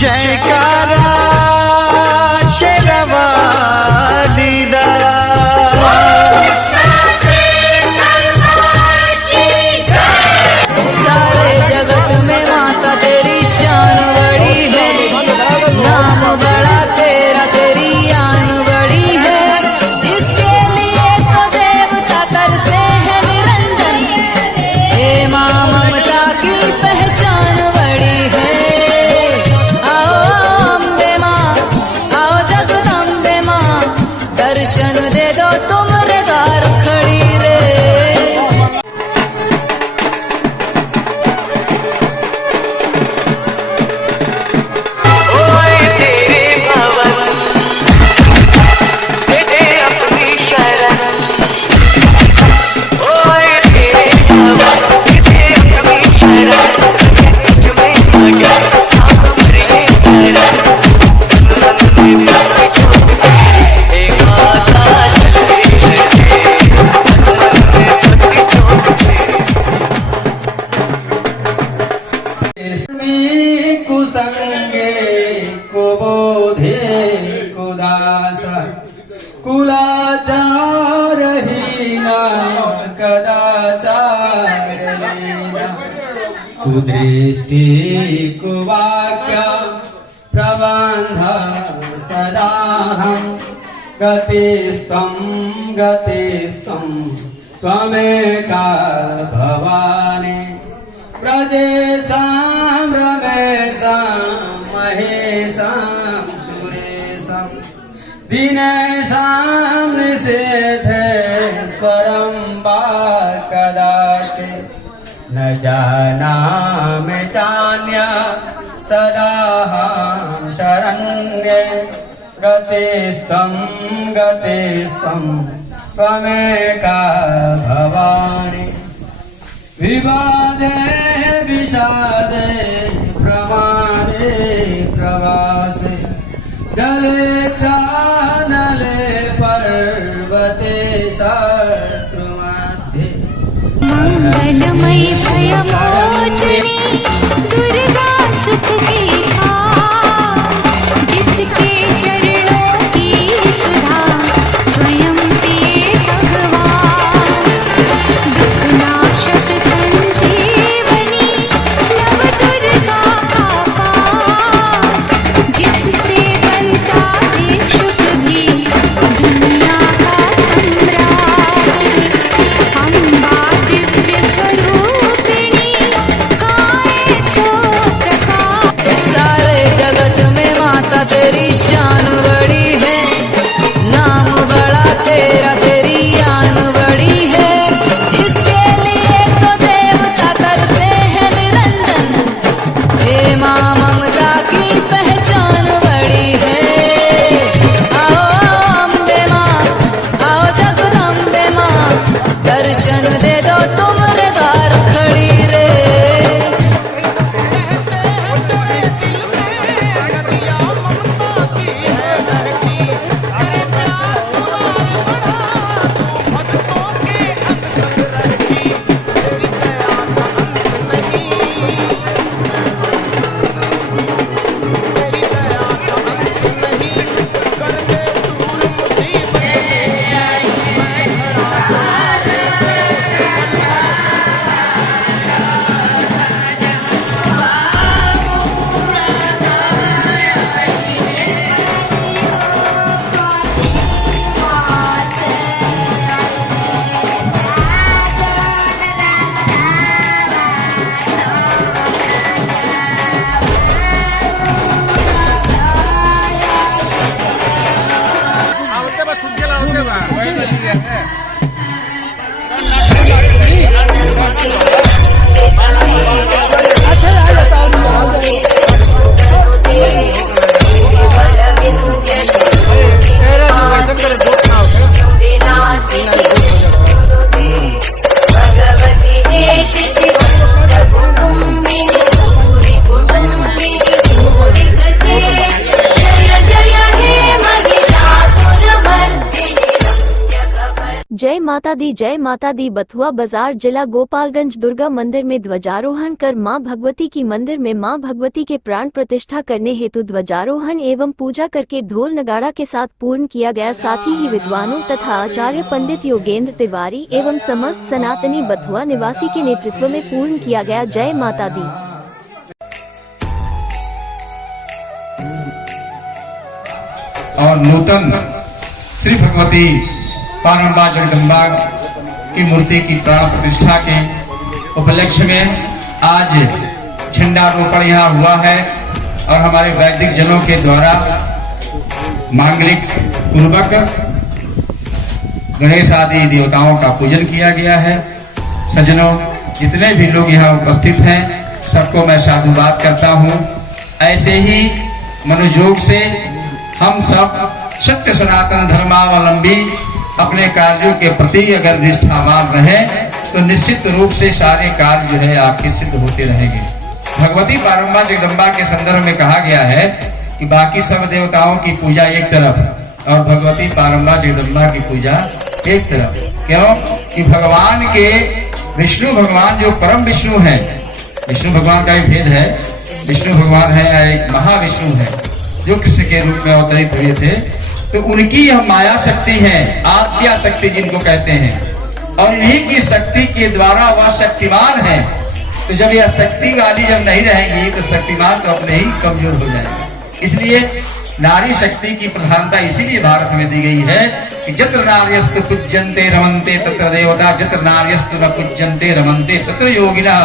जयकारा शेरवाली दा। सारे जगत में माता तेरी शान बड़ी है, नाम बड़ा तेरा तेरी आन बड़ी है। जिसके लिए तो देवता करते हैं निरंजन, हे माँ ममता की पहचान बड़ी है। आओ अम्बे माँ, आओ जगदम्बे माँ, दर्शन दे दो तुम्हारे द्वार खड़ी रे। कुसंगे कुबोधे कुदास कुलाचारहीना कदाचारहीना कुदृष्टि कुवाक्य प्रबन्ध सदाहं गतिस्तं त्वमेका भवानी। प्रजेशां रमेशां महेशां सुरेशां दिनेशां निषेधेश्वरं वा कदाचित् न जानामि चान्या सदाहं शरण्ये गतिस्तं त्वमेका भवानी। विवादे विषादे प्रमादे प्रवासे जले चानले पर्वते शत्रुमध्ये मंगलमयी भयमोचनी दुर्गा सुख की जिसके चरणों की सुधा स्वयं पिए भगवान। दुखनाशक संजीवनी नव दुर्गा का पाठ, जिससे बनता है सुख भी दुनिया का सम्राट। अम्बा दिव्य स्वरूपिणी गाए सो प्रकाश। सारे जगत में माता तेरी शान बड़ी है, नाम बड़ा तेरा तेरी आन बड़ी है। जिसके लिए तो देवता करते हैं निरंजन, हे माँ ममता की पहचान बड़ी है। आओ अम्बे माँ, आओ जगदम्बे माँ, दर्शन दे दो तुम्हारे द्वार खड़ी रे। माता दी जय माता दी। बथुआ बाजार जिला गोपालगंज दुर्गा मंदिर में ध्वजारोहण कर मां भगवती की मंदिर में मां भगवती के प्राण प्रतिष्ठा करने हेतु ध्वजारोहण एवं पूजा करके ढोल नगाड़ा के साथ पूर्ण किया गया। साथ ही विद्वानों तथा आचार्य पंडित योगेंद्र तिवारी एवं समस्त सनातनी बथुआ निवासी के नेतृत्व में पूर्ण किया गया। जय माता दी। और नूतन श्री भगवती पारंबा जगदम्बा की मूर्ति की प्राण प्रतिष्ठा के उपलक्ष्य में आज झंडारोपण यहाँ हुआ है और हमारे वैदिक जनों के द्वारा मांगलिक पूर्वक गणेश आदि देवताओं का पूजन किया गया है। सज्जनों, जितने भी लोग यहाँ उपस्थित हैं सबको मैं साधुवाद करता हूँ। ऐसे ही मनोयोग से हम सब सत्य सनातन धर्मावलंबी अपने कार्यों के प्रति अगर निष्ठावान रहे तो निश्चित रूप से सारे कार्य जो है आपके सिद्ध होते रहेंगे। भगवती पारंबा जगदम्बा के संदर्भ में कहा गया है कि बाकी सब देवताओं की पूजा एक तरफ और भगवती पारंबा जगदम्बा की पूजा एक तरफ। क्यों कि भगवान के विष्णु भगवान जो परम विष्णु है, विष्णु भगवान का एक भेद है। विष्णु भगवान है एक महाविष्णु है जो कृष्ण के रूप में अवतरित हुए थे, तो उनकी यह माया शक्ति है, आद्या शक्ति जिनको कहते हैं, और इन्हीं की शक्ति के द्वारा वह शक्तिमान है। तो जब यह शक्ति वाली जब नहीं रहेंगी तो शक्तिमान तो अपने ही कमजोर हो जाएगा। इसलिए नारी शक्ति की प्रधानता इसीलिए भारत में दी गई है कि जत्र नार्यस्तु पूज्यन्ते रमन्ते तत्र देवता, जत्र नार्यस्तु न पूज्यन्ते रमन्ते तत्र योगिना।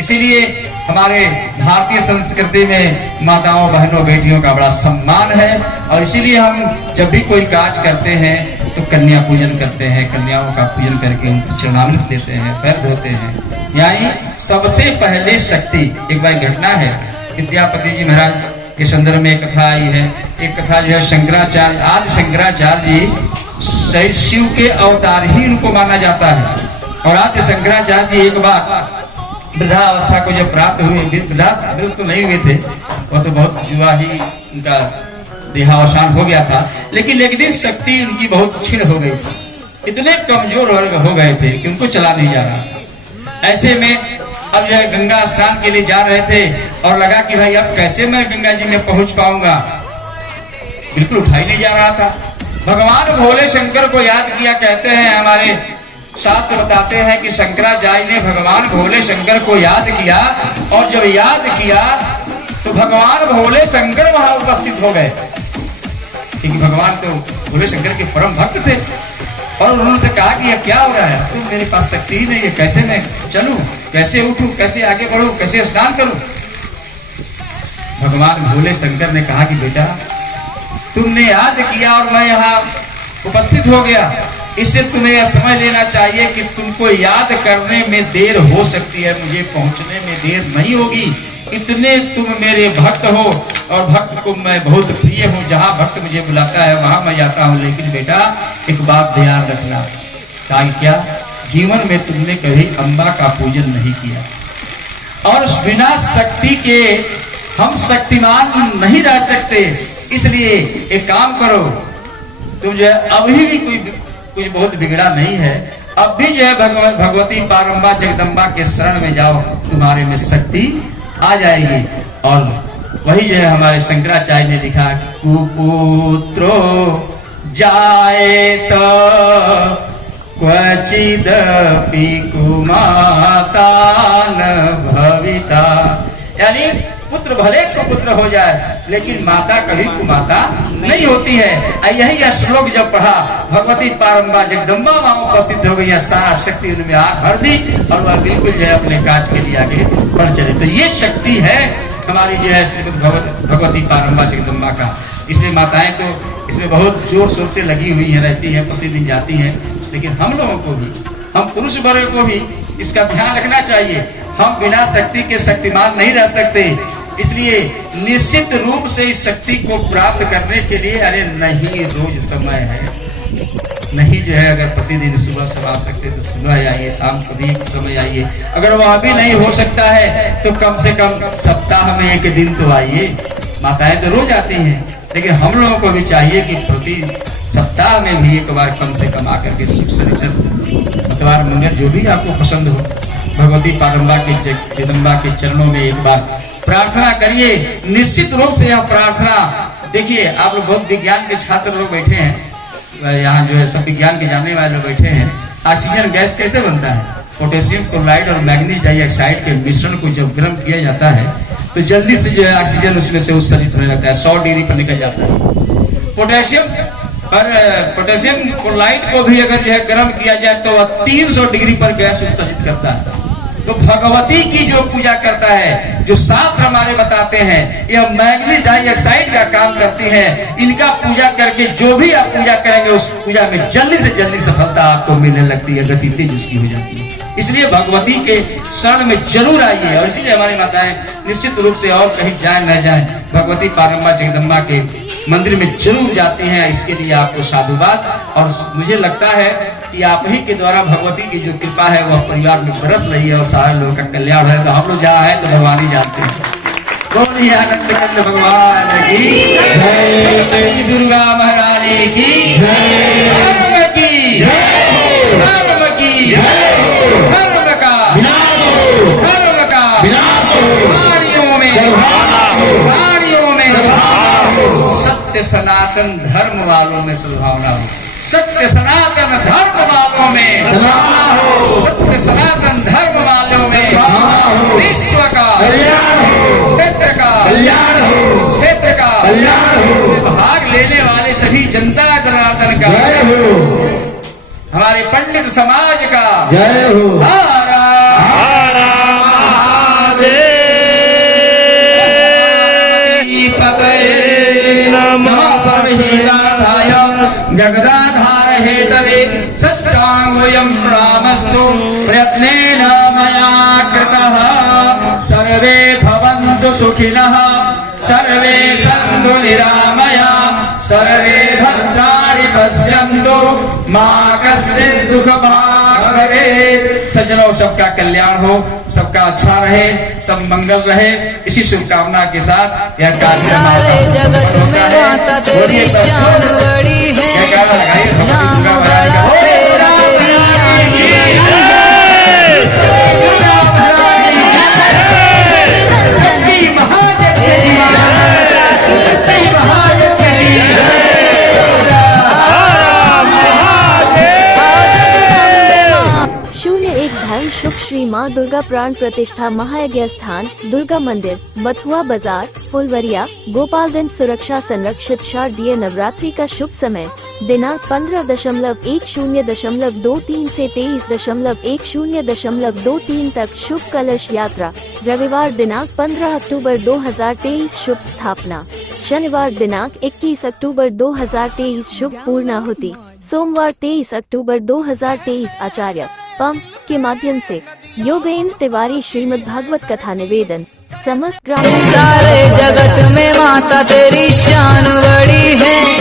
इसीलिए हमारे भारतीय संस्कृति में माताओं, बहनों, बेटियों का बड़ा सम्मान है और इसीलिए हम जब भी कोई कार्य करते हैं तो कन्या पूजन करते हैं, कन्याओं का पूजन करके उनको चरणामृत देते हैं, पैर धोते हैं। यानी सबसे पहले शक्ति। एक बार घटना है, विद्यापति जी महाराज के संदर्भ में एक कथा आई है। एक कथा जो है शंकराचार्य, आदि शंकराचार्य जी शिव के अवतार ही उनको माना जाता है। और आदि शंकराचार्य जी एक बार वृद्धावस्था को जब प्राप्त हुए, वृद्धा तो नहीं हुए थे, वो तो बहुत जुआ ही उनका देहावसान हो गया था, लेकिन एक दिन शक्ति उनकी बहुत क्षीण हो गई थी, इतने कमजोर हो गए थे कि उनको चला नहीं जा रहा। ऐसे में अब जो गंगा स्नान के लिए जा रहे थे और लगा कि भाई अब कैसे मैं गंगा जी में पहुंच पाऊंगा, बिल्कुल उठा ही नहीं जा रहा था। भगवान भोले शंकर को याद किया। कहते हैं हमारे शास्त्र बताते हैं कि शंकराचार्य ने भगवान भोले शंकर को याद किया और जब याद किया तो भगवान भोले शंकर वहां उपस्थित हो गए, क्योंकि भगवान तो भोले शंकर के परम भक्त थे। और उन्होंने से कहा कि यह क्या हो रहा है, तुम मेरे पास शक्ति ही नहीं है, कैसे मैं चलूं, कैसे उठूं, कैसे आगे बढ़ूं, कैसे स्नान करूं। भगवान भोले शंकर ने कहा कि बेटा तुमने याद किया और मैं यहाँ उपस्थित हो गया, इससे तुम्हें यह समझ लेना चाहिए कि तुमको याद करने में देर हो सकती है, मुझे पहुंचने में देर नहीं होगी। इतने तुम मेरे भक्त हो और भक्त को मैं बहुत प्रिय हूँ, जहाँ भक्त मुझे बुलाता है वहां मैं जाता हूँ। लेकिन बेटा एक बात ध्यान रखना, क्या जीवन में तुमने कभी अम्बा का पूजन नहीं किया और बिना शक्ति के हम शक्तिमान नहीं रह सकते। इसलिए एक काम करो, तुम जो है अभी भी कुछ बहुत बिगड़ा नहीं है, अब भी जो है भगवती पारंबा जगदम्बा के शरण में जाओ, तुम्हारे में शक्ति आ जाएगी। और वही जो है हमारे शंकराचार्य ने लिखा, कुपुत्रो जाए तो क्वचिदपि कुमाता न भविता। यानी पुत्र भले कुपुत्र हो जाए लेकिन माता कभी कुमाता नहीं होती है। यही यह श्लोक जब पढ़ा, भगवती पारंबा जगदम्बा वहां उपस्थित हो गई, सारा शक्ति उनमें आग भर दी और वह बिल्कुल जो है अपने कार्य के लिए आगे बढ़ चले। तो ये शक्ति है हमारी जो है श्रीमद् भगवती पारंबा जगदम्बा का। इसलिए माताएं तो इसमें बहुत जोर शोर से लगी हुई है, रहती है, प्रतिदिन जाती हैं। लेकिन हम लोगों को भी, हम पुरुष वर्ग को भी इसका ध्यान रखना चाहिए। हम बिना शक्ति के शक्तिमान नहीं रह सकते। इसलिए निश्चित रूप से इस शक्ति को प्राप्त करने के लिए अरे नहीं रोज समय है, नहीं जो है अगर प्रतिदिन सुबह सब आ सकते तो सुबह आइए, शाम को भी समय आइए। अगर वह भी नहीं हो सकता है तो कम से कम सप्ताह में एक दिन तो आइए। माताएं तो रोज आती हैं, लेकिन हम लोगों को भी चाहिए कि प्रति सप्ताह में भी एक बार कम से कम आकर के शिव शनिचर अतवार मंगल जो भी आपको पसंद हो भगवती पारंबा के जगदम्बा के चरणों में एक बार प्रार्थना करिए। निश्चित रूप से यह प्रार्थना, देखिए आप लोग बहुत विज्ञान के छात्र लोग बैठे हैं यहाँ, जो है सब विज्ञान के जानने वाले लोग बैठे हैं। ऑक्सीजन गैस कैसे बनता है? पोटेशियम क्लोराइड और मैग्नीज डाइऑक्साइड के मिश्रण को जब गर्म किया जाता है तो जल्दी से जो है ऑक्सीजन उसमें से उत्सर्जित होने लगता है, 100 डिग्री पर निकल जाता है। पोटेशियम क्लोराइड को भी अगर जो है गर्म किया जाए तो वह 300 डिग्री पर गैस उत्सर्जित करता है। तो भगवती की जो पूजा करता है, जो शास्त्र हमारे बताते हैं, यह मैग्नीज डाइऑक्साइड का काम करती है। इनका पूजा करके जो भी आप पूजा करेंगे उस पूजा में जल्दी से जल्दी सफलता आपको मिलने लगती है, गति तेज उसकी हो जाती है। इसलिए भगवती के शरण में जरूर आइए। और इसीलिए हमारी माताएं निश्चित रूप से और कहीं जाए न जाए भगवती पारंबा जगदम्बा के मंदिर में जरूर जाती हैं। इसके लिए आपको साधुवाद। और मुझे लगता है कि आप ही के द्वारा भगवती की जो कृपा है वह परिवार में बरस रही है और सारे लोगों का कल्याण है। तो हम लोग जहाँ है तो भगवान ही जानते हैं। बोलिए आनंद कंद भगवान की जय, दुर्गा महारानी की जय, धर्म की जय, धर्म की जय, धर्म का धर्म का प्राणियों में सत्य सनातन धर्म वालों में सद्भावना हो। सत्य सनातन धर्म वालों में सत्य सनातन धर्म वालों में विश्व का क्षेत्र का क्षेत्र का भाग लेने वाले सभी जनता जनार्दन का, हमारे पंडित समाज का जय हो। जगदाधार हेतवे सच्चांगोऽयं प्रणामस्तु प्रयत्नेन मया कृतः। सर्वे भवन्तु सुखिनः, सर्वे सन्तु निरामया, सर्वे भद्राणि पश्यन्तु, मा कश्चित् दुःखभाग् भवेत्। सज्जनों, सबका कल्याण हो, सबका अच्छा रहे, सब मंगल रहे। इसी शुभकामना के साथ यह कार्यक्रम सारे जगत में माता तेरी शान बड़ी है, नाम बड़ा तेरा तेरी आन बड़ी है। जिसके लिए भगवान हर से तेरी ममता की पहचान बड़ी है। धर्म शुभ श्री माँ दुर्गा प्राण प्रतिष्ठा महायज्ञ स्थान दुर्गा मंदिर, बथुआ बाजार, फुलवरिया, गोपालगंज। सुरक्षा संरक्षित। शारदीय नवरात्रि का शुभ समय दिनांक 15.10.23 से 23.10.23 तक। शुभ कलश यात्रा रविवार दिनांक 15 अक्टूबर 2023 शुभ स्थापना। शनिवार दिनांक 21 अक्टूबर 2023 शुभ पूर्णाहुति। सोमवार 23 अक्टूबर 2023 आचार्य पंप के माध्यम से योगेंद्र तिवारी श्रीमद् भागवत कथा निवेदन। समस्त ग्रामीण। सारे जगत में माता तेरी शान बड़ी है।